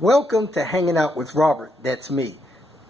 Welcome to Hanging Out with Robert, that's me.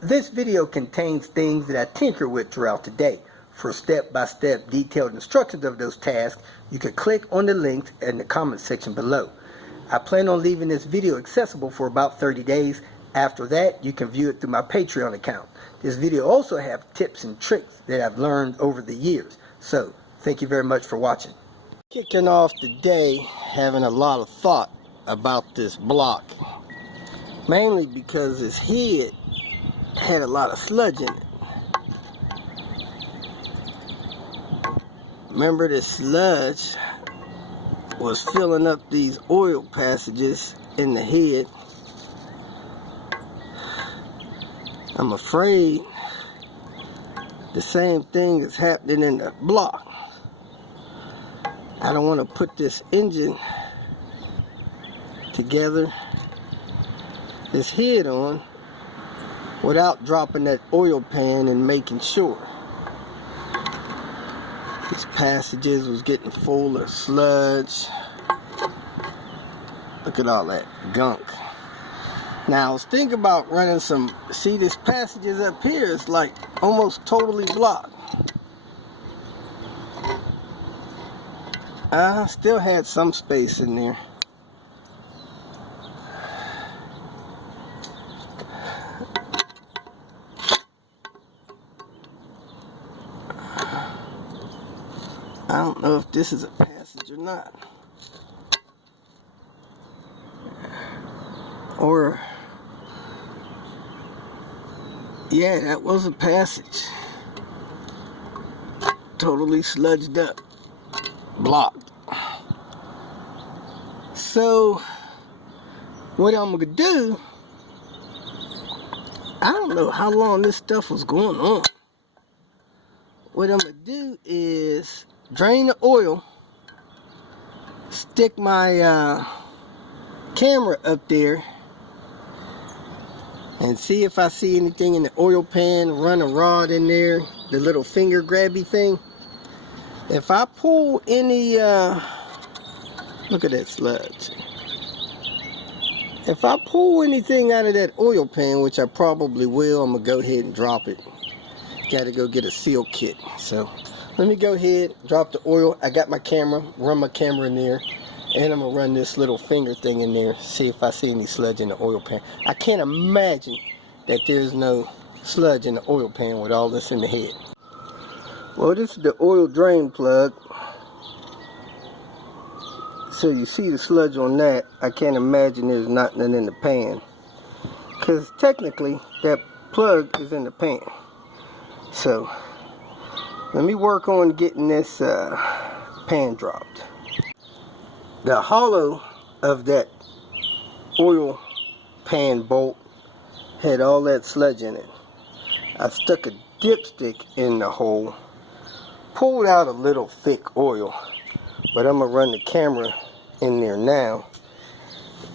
This video contains things that I tinker with throughout the day. For step-by-step detailed instructions of those tasks, you can click on the links in the comment section below. I plan on leaving this video accessible for about 30 days. After that, you can view it through my Patreon account. This video also has tips and tricks that I've learned over the years. So, thank you very much for watching. Kicking off the day, having a lot of thought about this block. Mainly because his head had a lot of sludge in it. Remember, the sludge was filling up these oil passages in the head. I'm afraid the same thing is happening in the block. I don't want to put this engine together, this head on, without dropping that oil pan and making sure. These passages was getting full of sludge. Look at all that gunk. Now I was thinking about running some, see this passages up here is like almost totally blocked. I still had some space in there. I don't know if this is a passage or not. Or, yeah, that was a passage. Totally sludged up. Blocked. So, what I'm gonna do, I don't know how long this stuff was going on. What I'm gonna do is drain the oil, stick my camera up there, and see if I see anything in the oil pan. Run a rod in there, the little finger grabby thing. If I pull any, look at that sludge. If I pull anything out of that oil pan, which I probably will, I'm gonna go ahead and drop it. Gotta go get a seal kit. So let me go ahead, drop the oil. I got my camera, run my camera in there, and I'm gonna run this little finger thing in there, see if I see any sludge in the oil pan. I can't imagine that there's no sludge in the oil pan with all this in the head. Well, this is the oil drain plug. So you see the sludge on that. I can't imagine there's nothing in the pan, because technically that plug is in the pan. So let me work on getting this pan dropped. The hollow of that oil pan bolt had all that sludge in it. I stuck a dipstick in the hole, pulled out a little thick oil, but I'm gonna run the camera in there now,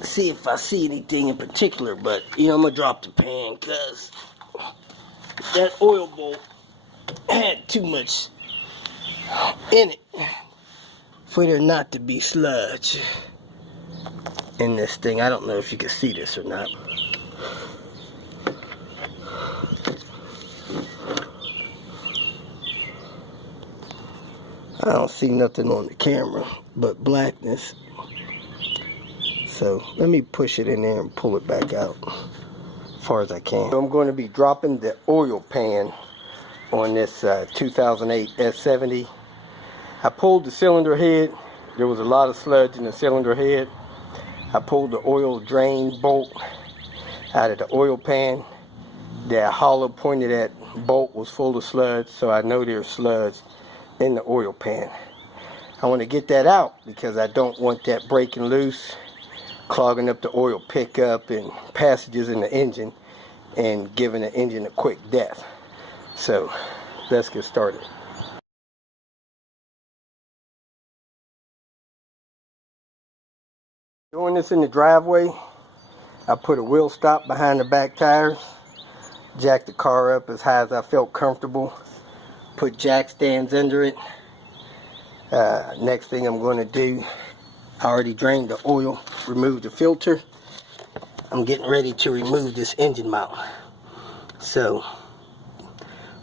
see if I see anything in particular. But you know, I'm gonna drop the pan because that oil bolt had too much in it for there not to be sludge in this thing. I don't know if you can see this or not. I don't see nothing on the camera but blackness. So let me push it in there and pull it back out as far as I can. I'm going to be dropping the oil pan on this 2008 S70. I pulled the cylinder head. There was a lot of sludge in the cylinder head. I pulled the oil drain bolt out of the oil pan. That hollow point of that bolt was full of sludge, so I know there's sludge in the oil pan. I want to get that out because I don't want that breaking loose, clogging up the oil pickup and passages in the engine and giving the engine a quick death. So let's get started. Doing this in the driveway, I put a wheel stop behind the back tires, jacked the car up as high as I felt comfortable, put jack stands under it. Next thing I'm going to do, I already drained the oil, removed the filter. I'm getting ready to remove this engine mount. So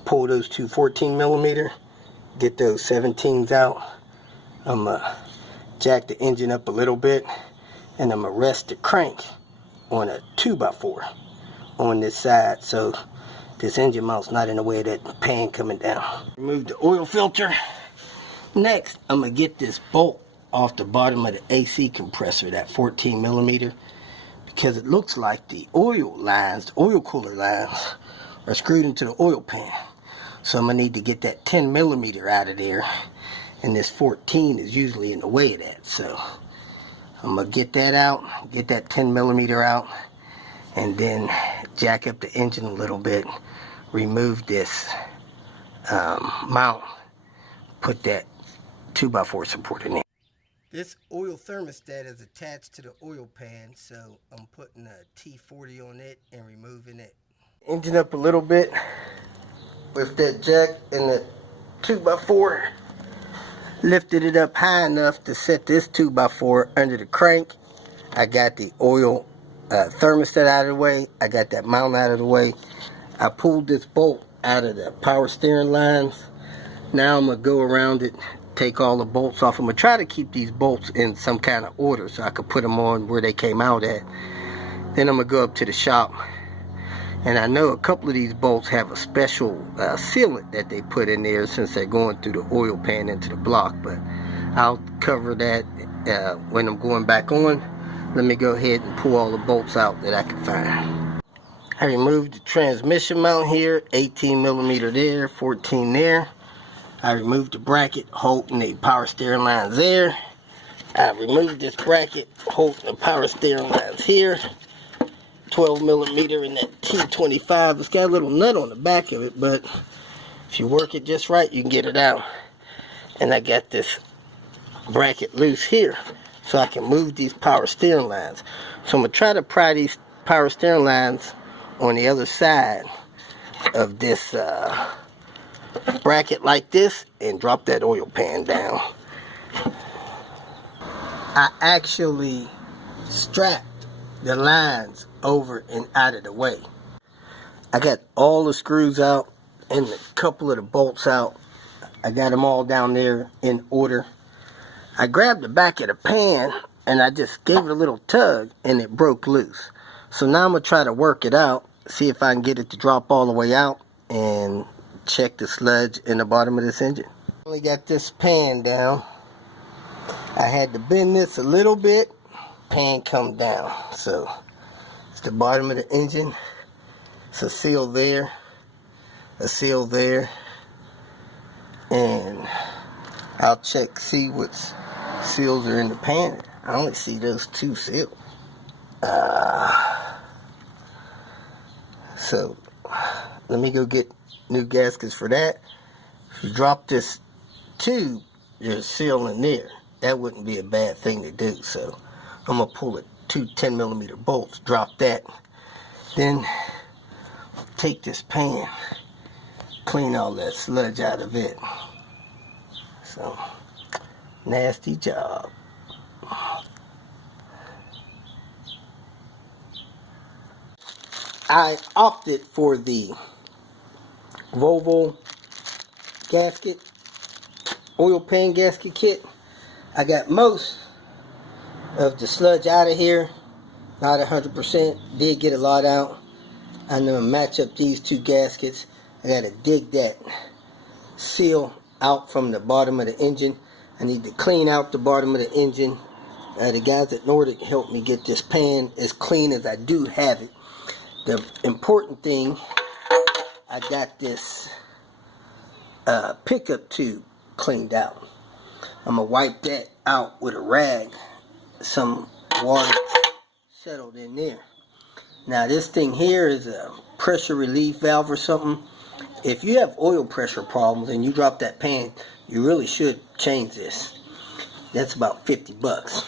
pull those two 14mm, get those 17s out. I'm gonna jack the engine up a little bit, and I'm gonna rest the crank on a 2x4 on this side, so this engine mount's not in the way of that pan coming down. Remove the oil filter. Next, I'm gonna get this bolt off the bottom of the AC compressor, that 14mm, because it looks like the oil lines, the oil cooler lines, are screwed into the oil pan. So I'm gonna need to get that 10mm out of there, and this 14 is usually in the way of that. So I'm gonna get that out, get that 10mm out, and then jack up the engine a little bit, remove this mount, put that 2x4 support in there. This oil thermostat is attached to the oil pan, so I'm putting a T40 on it and removing it. Engine up a little bit with that jack and the 2x4. Lifted it up high enough to set this 2x4 under the crank. I got the oil thermostat out of the way. I got that mount out of the way. I pulled this bolt out of the power steering lines. Now I'm going to go around it, take all the bolts off. I'm going to try to keep these bolts in some kind of order so I could put them on where they came out at. Then I'm going to go up to the shop. And I know a couple of these bolts have a special sealant that they put in there since they're going through the oil pan into the block. But I'll cover that when I'm going back on. Let me go ahead and pull all the bolts out that I can find. I removed the transmission mount here, 18mm there, 14 there. I removed the bracket holding the power steering lines there. I removed this bracket holding the power steering lines here. 12mm in that T25. It's got a little nut on the back of it, but if you work it just right, you can get it out. And I got this bracket loose here, so I can move these power steering lines. So I'm going to try to pry these power steering lines on the other side of this bracket like this and drop that oil pan down. I actually strapped the lines over and out of the way. I got all the screws out and a couple of the bolts out. I got them all down there in order. I grabbed the back of the pan and I just gave it a little tug and it broke loose. So now I'm going to try to work it out, see if I can get it to drop all the way out and check the sludge in the bottom of this engine. Only got this pan down. I had to bend this a little bit. Pan come down. So it's the bottom of the engine. It's a seal there, a seal there, and I'll check, see what seals are in the pan. I only see those two seals. So let me go get new gaskets for that. If you drop this tube, there's a seal in there. That wouldn't be a bad thing to do. So I'm going to pull it, two 10mm bolts, drop that. Then take this pan, clean all that sludge out of it. So, nasty job. I opted for the Volvo gasket, oil pan gasket kit. I got most of the sludge out of here, not 100%, did get a lot out. I'm going to match up these two gaskets. I got to dig that seal out from the bottom of the engine. I need to clean out the bottom of the engine. The guys at Nordic helped me get this pan as clean as I do have it. The important thing, I got this pickup tube cleaned out. I'm going to wipe that out with a rag. Some water settled in there. Now this thing here is a pressure relief valve or something. If you have oil pressure problems and you drop that pan, you really should change this. That's about 50 bucks.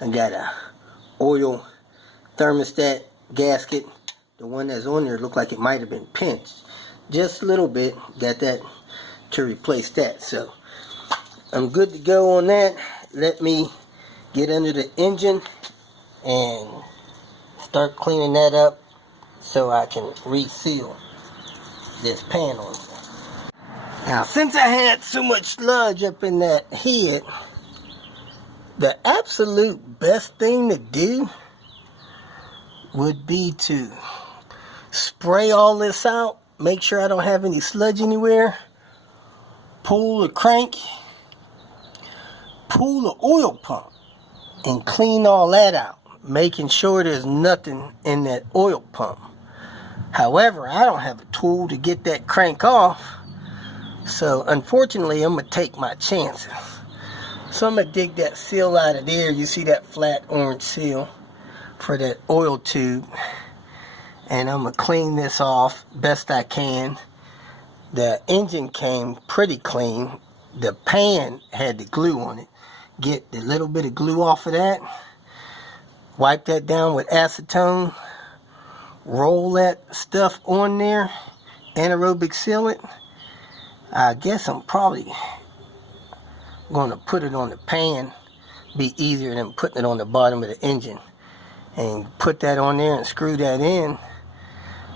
I got a oil thermostat gasket. The one that's on there looked like it might have been pinched just a little bit. Got that to replace that. So I'm good to go on that. Let me get under the engine and start cleaning that up so I can reseal this pan on there. Now, since I had so much sludge up in that head, the absolute best thing to do would be to spray all this out, make sure I don't have any sludge anywhere, pull the crank, pull the oil pump, and clean all that out, making sure there's nothing in that oil pump. However, I don't have a tool to get that crank off, so unfortunately I'm going to take my chances. So I'm going to dig that seal out of there. You see that flat orange seal for that oil tube, and I'm going to clean this off best I can. The engine came pretty clean. The pan had the glue on it. Get the little bit of glue off of that, wipe that down with acetone, roll that stuff on there, anaerobic seal it. I guess I'm probably going to put it on the pan. Be easier than putting it on the bottom of the engine. And put that on there and screw that in.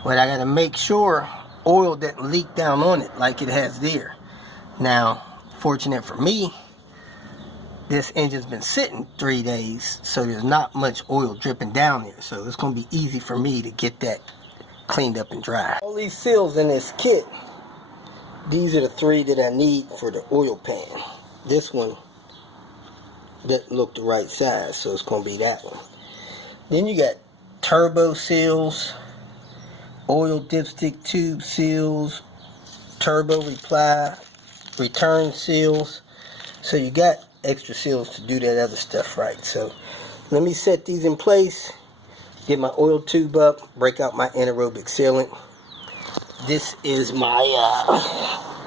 But I got to make sure oil doesn't leak down on it like it has there. Now, fortunate for me, this engine's been sitting 3 days, so there's not much oil dripping down there. So it's going to be easy for me to get that cleaned up and dry. All these seals in this kit, these are the 3 that I need for the oil pan. This one doesn't look the right size, so it's going to be that one. Then you got turbo seals, oil dipstick tube seals, turbo reply, return seals. So you got extra seals to do that other stuff right. So let me set these in place, get my oil tube up, break out my anaerobic sealant. This is my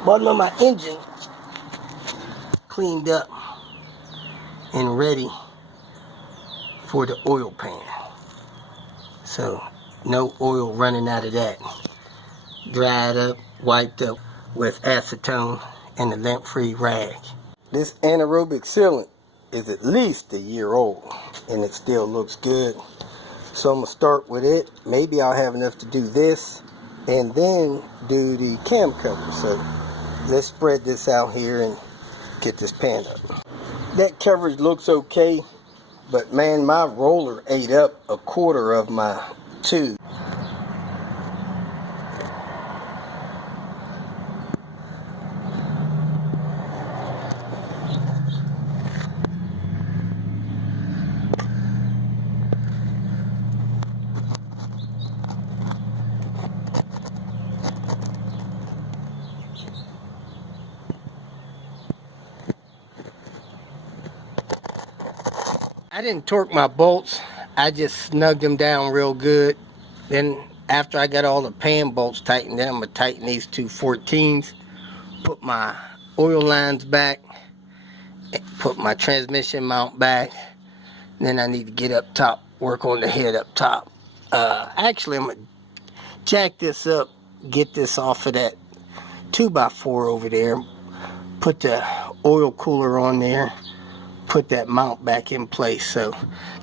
bottom of my engine cleaned up and ready for the oil pan. So no oil running out of that. Dried up, wiped up with acetone and a lint-free rag. This anaerobic sealant is at least a year old and it still looks good. So I'm going to start with it. Maybe I'll have enough to do this and then do the cam cover. So let's spread this out here and get this pan up. That coverage looks okay, but man, my roller ate up a quarter of my tube. I didn't torque my bolts, I just snugged them down real good. Then after I got all the pan bolts tightened, then I'm going to tighten these 2 14s, put my oil lines back, put my transmission mount back. Then I need to get up top, work on the head up top. Actually, I'm going to jack this up, get this off of that 2x4 over there, put the oil cooler on there, put that mount back in place. So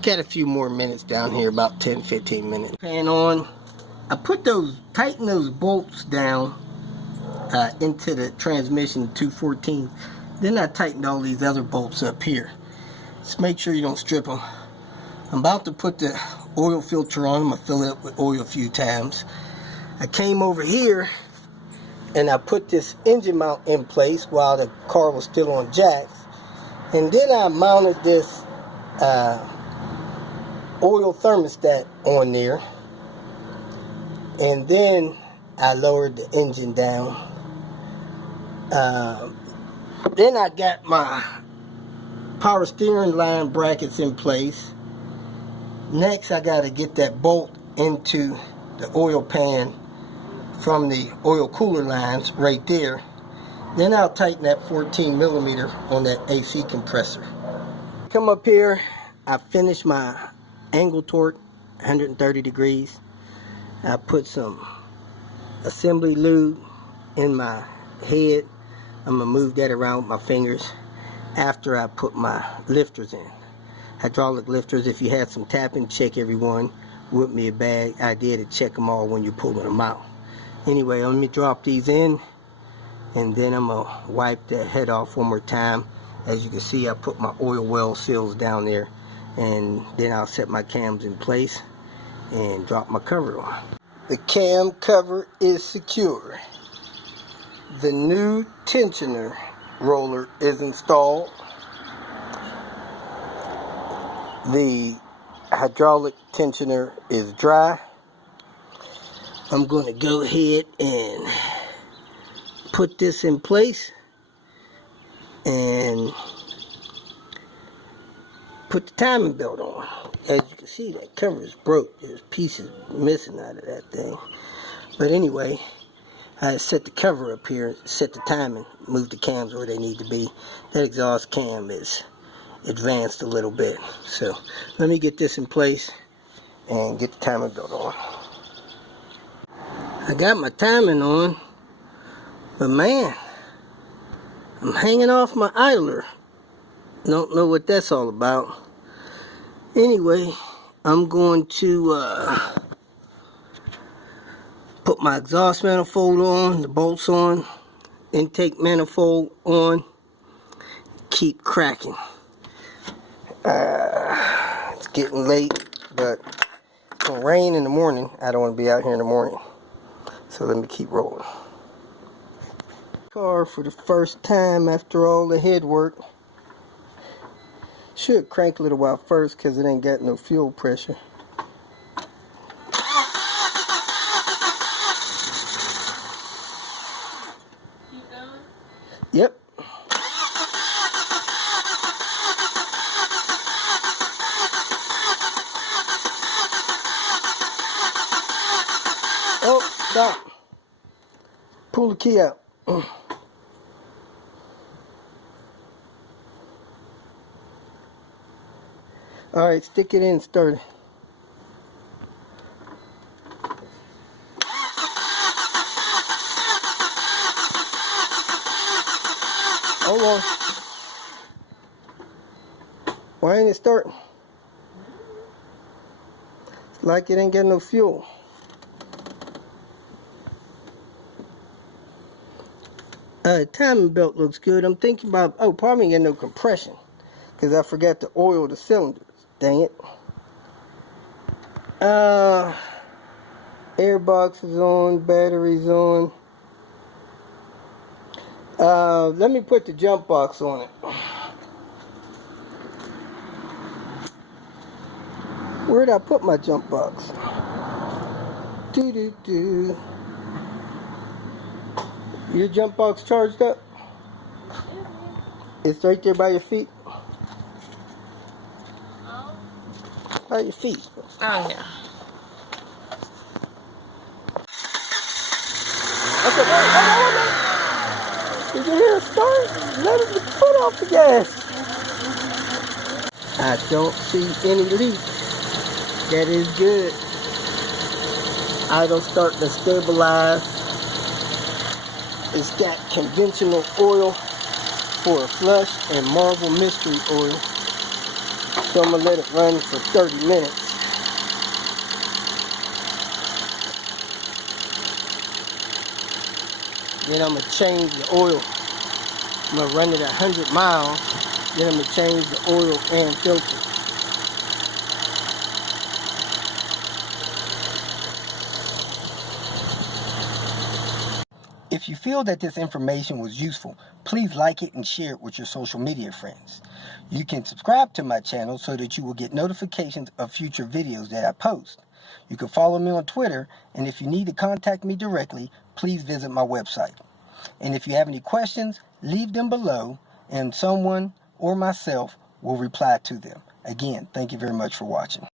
got a few more minutes down here, about 10-15 minutes. Pan on. I put tighten those bolts down into the transmission 214. Then I tightened all these other bolts up here. Just make sure you don't strip them. I'm about to put the oil filter on. I'm going to fill it up with oil a few times. I came over here and I put this engine mount in place while the car was still on jacks. And then I mounted this oil thermostat on there. And then I lowered the engine down. Then I got my power steering line brackets in place. Next, I got to get that bolt into the oil pan from the oil cooler lines right there. Then I'll tighten that 14 millimeter on that AC compressor. Come up here, I finished my angle torque, 130 degrees. I put some assembly lube in my head. I'm gonna move that around with my fingers after I put my lifters in. Hydraulic lifters, if you had some tapping, check every one. would be a bad idea to check them all when you're pulling them out. Anyway, let me drop these in, and then I'm going to wipe the head off one more time. As you can see, I put my oil well seals down there, and then I'll set my cams in place and drop my cover on. The cam cover is secure. The new tensioner roller is installed. The hydraulic tensioner is dry. I'm going to go ahead and put this in place and put the timing belt on. As you can see, that cover is broke. There's pieces missing out of that thing. But anyway, I set the cover up here, set the timing, move the cams where they need to be. That exhaust cam is advanced a little bit. So let me get this in place and get the timing belt on. I got my timing on, but man, I'm hanging off my idler. Don't know what that's all about. Anyway, I'm going to put my exhaust manifold on, the bolts on, intake manifold on, keep cracking. It's getting late, but it's going to rain in the morning. I don't want to be out here in the morning. So let me keep rolling. Car for the first time after all the head work. Should crank a little while first because it ain't got no fuel pressure. Keep going? Yep. Oh, stop. Pull the key out. Alright, stick it in and start it. Hold on. Why ain't it starting? It's like it ain't got no fuel. Timing belt looks good. I'm thinking about, oh, probably ain't got no compression because I forgot to oil the cylinders. Dang it. Air box is on, batteries on. Let me put the jump box on it. Where'd I put my jump box? Doo-doo-doo. Your jump box charged up? It's right there by your feet? Oh. By your feet. Oh, yeah. I said, wait. Did you hear it start? Let it foot off the gas. I don't see any leaks. That is good. Idle starting to stabilize. It's got conventional oil for a flush and Marvel mystery oil. So I'm going to let it run for 30 minutes. Then I'm going to change the oil. I'm going to run it 100 miles. Then I'm going to change the oil and filter. If you feel that this information was useful, please like it and share it with your social media friends. You can subscribe to my channel so that you will get notifications of future videos that I post. You can follow me on Twitter, and if you need to contact me directly, please visit my website. And if you have any questions, leave them below, and someone or myself will reply to them. Again, thank you very much for watching.